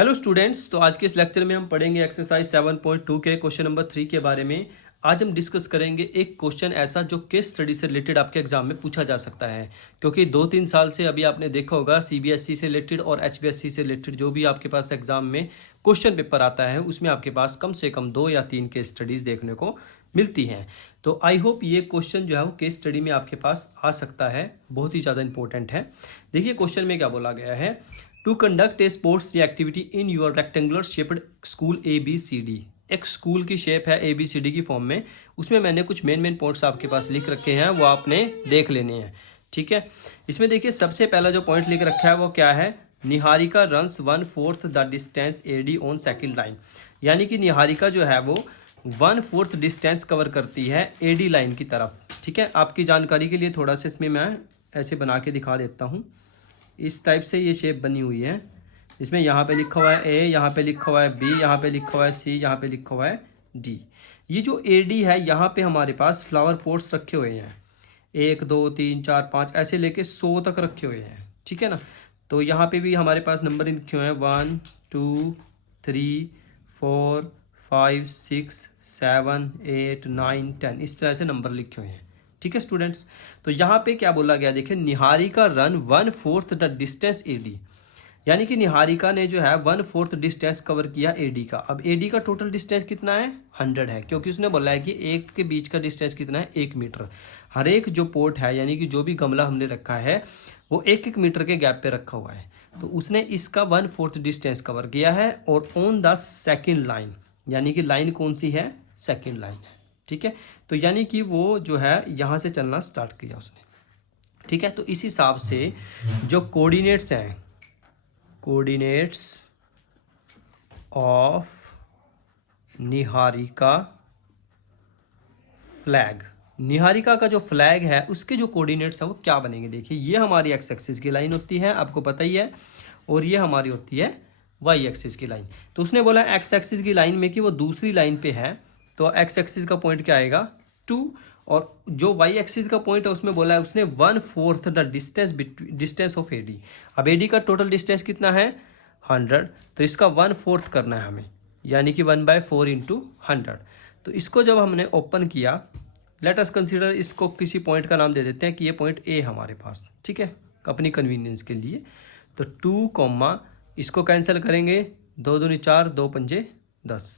Hello students, तो आज के इस लेक्चर में हम पढ़ेंगे एक्सरसाइज 7.2 के क्वेश्चन नंबर 3 के बारे में। आज हम डिस्कस करेंगे एक क्वेश्चन ऐसा जो केस स्टडी से रिलेटेड आपके एग्जाम में पूछा जा सकता है, क्योंकि 2-3 साल से अभी आपने देखा होगा सीबीएसई से रिलेटेड और एचबीएसई से रिलेटेड जो भी आपके पास एग्जाम में क्वेश्चन पेपर आता है उसमें आपके पास कम से कम 2 या 3 केस स्टडीज देखने को मिलती हैं। तो आई होप ये क्वेश्चन जो है वो केस स्टडी में आपके पास आ सकता है, बहुत ही ज़्यादा इंपॉर्टेंट है। देखिए क्वेश्चन में क्या बोला गया है, to conduct a sports activity in your rectangular shaped school ABCD। एक स्कूल की शेप है ABCD की फॉर्म में, उसमें मैंने कुछ मेन पॉइंट्स आपके पास लिख रखे हैं, वो आपने देख लेने हैं। ठीक है, इसमें देखिए सबसे पहला जो पॉइंट लिख रखा है वो क्या है, Niharika runs 1/4 the distance AD on second line. यानी कि निहारिका जो है वो 1/4 डिस्टेंस कवर करती है AD लाइन की तरफ। ठीक है, आपकी जानकारी के लिए थोड़ा सा इसमें मैं ऐसे बना के दिखा देता हूँ। इस टाइप से ये शेप बनी हुई है, इसमें यहाँ पे लिखा हुआ है A, यहाँ पे लिखा हुआ है B, यहाँ पे लिखा हुआ है C, यहाँ पे लिखा हुआ है D। ये जो AD है यहाँ पे हमारे पास फ्लावर पॉट्स रखे हुए हैं, 1 2 3 4 5 ऐसे लेके 100 तक रखे हुए हैं। ठीक है ना, तो यहाँ पे भी हमारे पास नंबर लिखे हुए हैं 1 2 3 4 5 6 7 8 9 10, इस तरह से नंबर लिखे हुए हैं। ठीक है स्टूडेंट्स, तो यहाँ पे क्या बोला गया, देखिए Niharika run 1/4 the distance AD। यानी कि निहारिका ने जो है 1/4 डिस्टेंस कवर किया AD का। अब AD का टोटल डिस्टेंस कितना है, 100 है, क्योंकि उसने बोला है कि एक के बीच का डिस्टेंस कितना है, 1 मीटर। हर एक जो पोर्ट है यानी कि जो भी गमला हमने रखा है वो 1-1 मीटर के गैप पे रखा हुआ है, तो उसने इसका 1/4 डिस्टेंस कवर किया है। और ऑन द सेकेंड लाइन, यानी कि लाइन कौन सी है, सेकेंड लाइन है। ठीक है, तो यानी कि वो जो है यहाँ से चलना स्टार्ट किया उसने। ठीक है, तो इस हिसाब से जो कोऑर्डिनेट्स हैं, coordinates of Niharika flag, Niharika का जो फ्लैग है उसके जो कोऑर्डिनेट्स हैं वो क्या बनेंगे। देखिए ये हमारी एक्स एक्सिस की लाइन होती है, आपको पता ही है, और ये हमारी होती है वाई एक्सिस की लाइन। तो उसने बोला एक्स एक्सिस की लाइन में कि वो दूसरी लाइन पे है, तो एक्स एक्सिस का पॉइंट क्या आएगा 2, और जो वाई एक्सिस का पॉइंट है उसमें बोला है उसने 1/4 द डिस्टेंस ऑफ AD। अब AD का टोटल डिस्टेंस कितना है 100, तो इसका 1/4 करना है हमें, यानी कि 1/4 इंटू 100। तो इसको जब हमने ओपन किया, लेट अस कंसीडर, इसको किसी पॉइंट का नाम दे देते हैं कि ये पॉइंट A हमारे पास। ठीक है, अपनी कन्वीनियंस के लिए, तो 2, इसको कैंसिल करेंगे, 2 दूनी 4, 2 पंजे 10,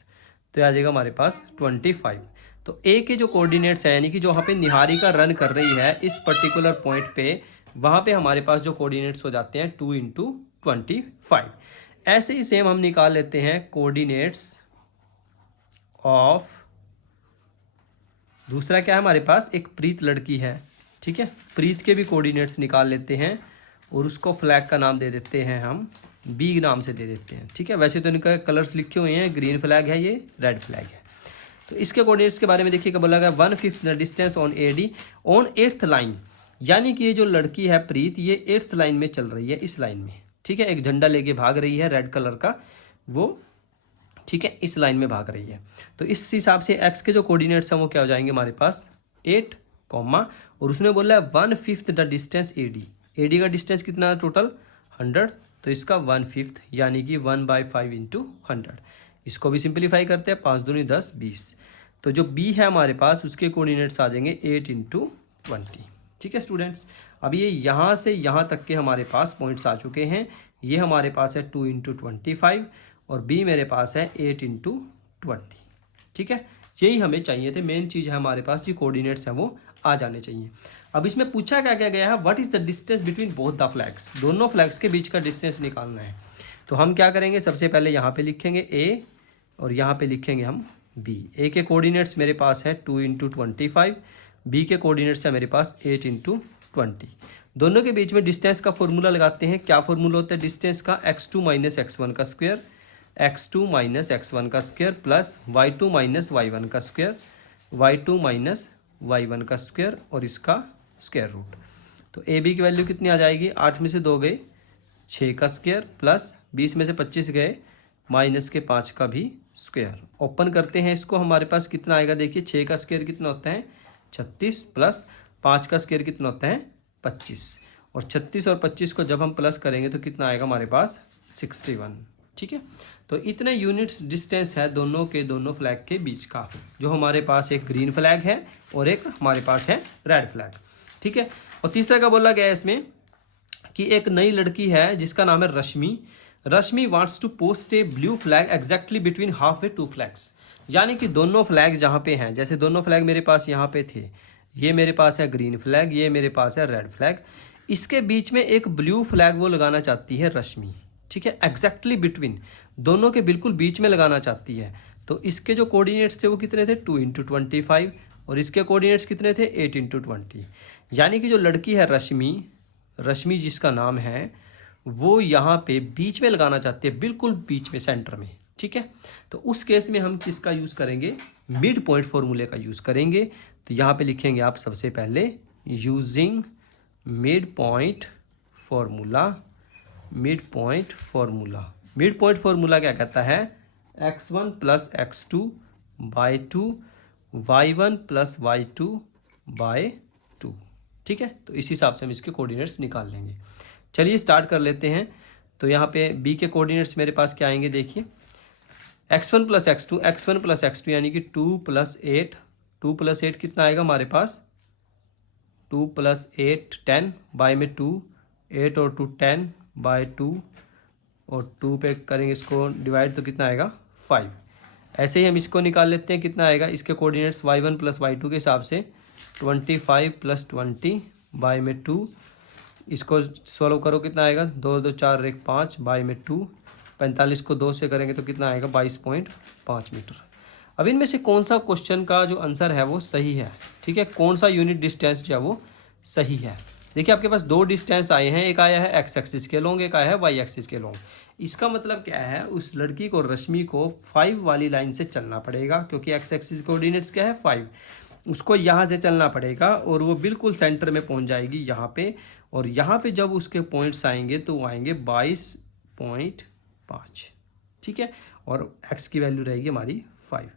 तो आ जाएगा हमारे पास 25। तो A के जो कोऑर्डिनेट्स हैं, यानी कि जो वहाँ पे निहारिका रन कर रही है इस पर्टिकुलर पॉइंट पे, वहाँ पे हमारे पास जो कोऑर्डिनेट्स हो जाते हैं 2 इंटू 25। ऐसे ही सेम हम निकाल लेते हैं कोऑर्डिनेट्स ऑफ, दूसरा क्या है हमारे पास, एक प्रीत लड़की है। ठीक है, प्रीत के भी कोऑर्डिनेट्स निकाल लेते हैं और उसको फ्लैग का नाम दे देते हैं, हम B नाम से दे देते हैं। ठीक है, वैसे तो इनका कलर्स लिखे हुए हैं, ग्रीन फ्लैग है, ये रेड फ्लैग है। तो इसके कोऑर्डिनेट्स के बारे में देखिए क्या बोला गया, 1/5 the distance on AD on 8th line. यानी कि ये जो लड़की है प्रीत, ये 8th लाइन में चल रही है, इस लाइन में। ठीक है, एक झंडा लेके भाग रही है रेड कलर का वो। ठीक है, इस लाइन में भाग रही है, तो इस हिसाब से एक्स के जो कोऑर्डिनेट्स हैं वो क्या हो जाएंगे हमारे पास 8, और उसने बोला है 1/5 द डिस्टेंस AD का डिस्टेंस कितना है टोटल 100, तो इसका 1/5 यानी कि 1/5 इंटू 100। इसको भी सिंप्लीफाई करते हैं, 5 दूनी 10 20, तो जो B है हमारे पास उसके कोऑर्डिनेट्स आ जाएंगे 8 इंटू 20। ठीक है स्टूडेंट्स, अब ये यहाँ से यहाँ तक के हमारे पास पॉइंट्स आ चुके हैं। ये हमारे पास है 2 इंटू 25 और B मेरे पास है 8 इंटू 20। ठीक है, यही हमें चाहिए थे, मेन चीज़ है हमारे पास, जो कोऑर्डिनेट्स हैं वो आ जाने चाहिए। अब इसमें पूछा क्या क्या गया है, what is the distance between both the flags, दोनों फ्लैग्स के बीच का डिस्टेंस निकालना है। तो हम क्या करेंगे, सबसे पहले यहाँ पे लिखेंगे A और यहाँ पे लिखेंगे हम B। A के कोऑर्डिनेट्स मेरे पास है 2 इंटू 25, B के कोऑर्डिनेट्स है मेरे पास 8 इंटू 20। दोनों के बीच में डिस्टेंस का फॉर्मूला लगाते हैं। क्या फॉर्मूला होता है डिस्टेंस का, x2 माइनस x1 का स्क्वायर, x2 माइनस x1 का square plus y2 minus y1 का स्क्वायर, y2 माइनस y1 का स्क्वायर और इसका स्क्वायर रूट। तो AB की वैल्यू कितनी आ जाएगी, 8 में से 2 गए 6 का स्क्वायर प्लस 20 में से 25 गए माइनस के 5 का भी स्क्वायर। ओपन करते हैं इसको, हमारे पास कितना आएगा, देखिए 6 का स्क्वायर कितना होता है 36 प्लस 5 का स्क्वायर कितना होता है 25, और 36 और 25 को जब हम प्लस करेंगे तो कितना आएगा हमारे पास 61। ठीक है। तो इतने यूनिट्स डिस्टेंस है दोनों के दोनों फ्लैग के बीच का, जो हमारे पास एक ग्रीन फ्लैग है और एक हमारे पास है रेड फ्लैग, ठीक है। और तीसरा का बोला गया है इसमें कि एक नई लड़की है जिसका नाम है Rashmi. Rashmi wants to post a blue flag exactly between halfway two flags, यानी कि दोनों फ्लैग जहाँ पे हैं, जैसे दोनों फ्लैग मेरे पास यहाँ पे थे, ये मेरे पास है ग्रीन फ्लैग, ये मेरे पास है रेड फ्लैग, इसके बीच में एक ब्लू फ्लैग वो लगाना चाहती है रश्मि, ठीक है। एग्जैक्टली बिटवीन, दोनों के बिल्कुल बीच में लगाना चाहती है। तो इसके जो कोऑर्डिनेट्स थे वो कितने थे, 2 × 25, और इसके कोऑर्डिनेट्स कितने थे, 8 × 20। यानी कि जो लड़की है रश्मि जिसका नाम है, वो यहाँ पे बीच में लगाना चाहती है, बिल्कुल बीच में, सेंटर में, ठीक है। तो उस केस में हम किसका यूज़ करेंगे, मिड पॉइंट फॉर्मूले का यूज़ करेंगे। तो यहाँ पे लिखेंगे आप सबसे पहले using mid point formula. Mid point formula क्या कहता है, x1 + x2 / 2 y1 + y2 / 2, ठीक है। तो इस हिसाब से हम इसके कोऑर्डिनेट्स निकाल लेंगे। चलिए स्टार्ट कर लेते हैं। तो यहाँ पे b के कोऑर्डिनेट्स मेरे पास क्या आएंगे, देखिए x1 + x2 यानी कि 2 + 8, 2 + 8 कितना आएगा हमारे पास, 2 + 8 10 बाय में 2, 8 और 2 10 बाय 2, और 2 पे करेंगे इसको डिवाइड तो कितना आएगा 5। ऐसे ही हम इसको निकाल लेते हैं, कितना आएगा, इसके कोऑर्डिनेट्स y1 + y2 के हिसाब से 25 + 20 बाय में 2, इसको सॉल्व करो कितना आएगा, 2 2 4 1 5 बाय में 2, 45 को 2 से करेंगे तो कितना आएगा 22.5 मीटर। अब इनमें से कौन सा क्वेश्चन का जो आंसर है वो सही है, ठीक है, कौन सा यूनिट डिस्टेंस जो है वो सही है। देखिए आपके पास दो डिस्टेंस आए हैं, एक आया है x एक्सिस के लॉन्ग, एक आया है y एक्सिस के लॉन्ग। इसका मतलब क्या है, उस लड़की को रश्मि को 5 वाली लाइन से चलना पड़ेगा, क्योंकि x एक्सिस कोऑर्डिनेट्स क्या है 5, उसको यहाँ से चलना पड़ेगा और वो बिल्कुल सेंटर में पहुँच जाएगी यहाँ पे, और यहाँ पे जब उसके पॉइंट्स आएंगे तो वो आएंगे 22.5, ठीक है, और x की वैल्यू रहेगी हमारी 5,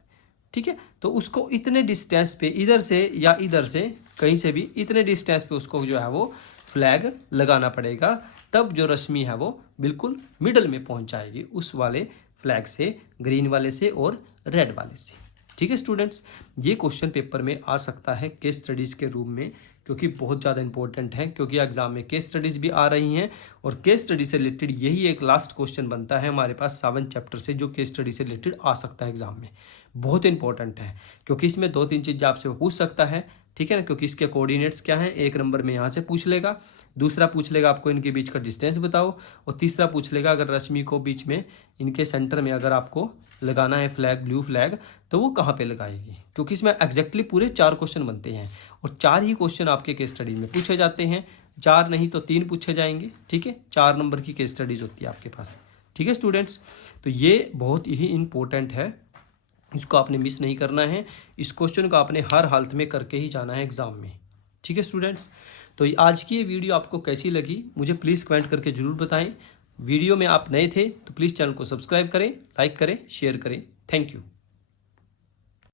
ठीक है। तो उसको इतने डिस्टेंस पे, इधर से या इधर से कहीं से भी इतने डिस्टेंस पे उसको जो है वो फ्लैग लगाना पड़ेगा, तब जो रश्मि है वो बिल्कुल मिडल में पहुंच जाएगी उस वाले फ्लैग से, ग्रीन वाले से और रेड वाले से, ठीक है स्टूडेंट्स। ये क्वेश्चन पेपर में आ सकता है केस स्टडीज़ के रूप में, क्योंकि बहुत ज़्यादा इंपॉर्टेंट है, क्योंकि एग्जाम में केस स्टडीज़ भी आ रही हैं, और केस स्टडी से रिलेटेड यही एक लास्ट क्वेश्चन बनता है हमारे पास 7 चैप्टर से, जो केस स्टडी से रिलेटेड आ सकता है एग्जाम में। बहुत इंपॉर्टेंट है, क्योंकि इसमें 2-3 चीज़ें आपसे वो पूछ सकता है, ठीक है ना, क्योंकि इसके कोऑर्डिनेट्स क्या हैं, एक नंबर में यहाँ से पूछ लेगा, दूसरा पूछ लेगा आपको इनके बीच का डिस्टेंस बताओ, और तीसरा पूछ लेगा अगर रश्मि को बीच में इनके सेंटर में अगर आपको लगाना है फ्लैग, ब्लू फ्लैग, तो वो कहाँ पे लगाएगी, क्योंकि इसमें एग्जैक्टली पूरे 4 क्वेश्चन बनते हैं, और 4 ही क्वेश्चन आपके केस स्टडी में पूछे जाते हैं, 4 नहीं तो 3 पूछे जाएंगे, ठीक है। 4 नंबर की केस स्टडीज होती है आपके पास, ठीक है स्टूडेंट्स। तो ये बहुत ही इंपॉर्टेंट है, इसको आपने मिस नहीं करना है, इस क्वेश्चन को आपने हर हालत में करके ही जाना है एग्जाम में, ठीक है स्टूडेंट्स। तो आज की ये वीडियो आपको कैसी लगी मुझे प्लीज़ कमेंट करके ज़रूर बताएं। वीडियो में आप नए थे तो प्लीज़ चैनल को सब्सक्राइब करें, लाइक करें, शेयर करें। Thank you.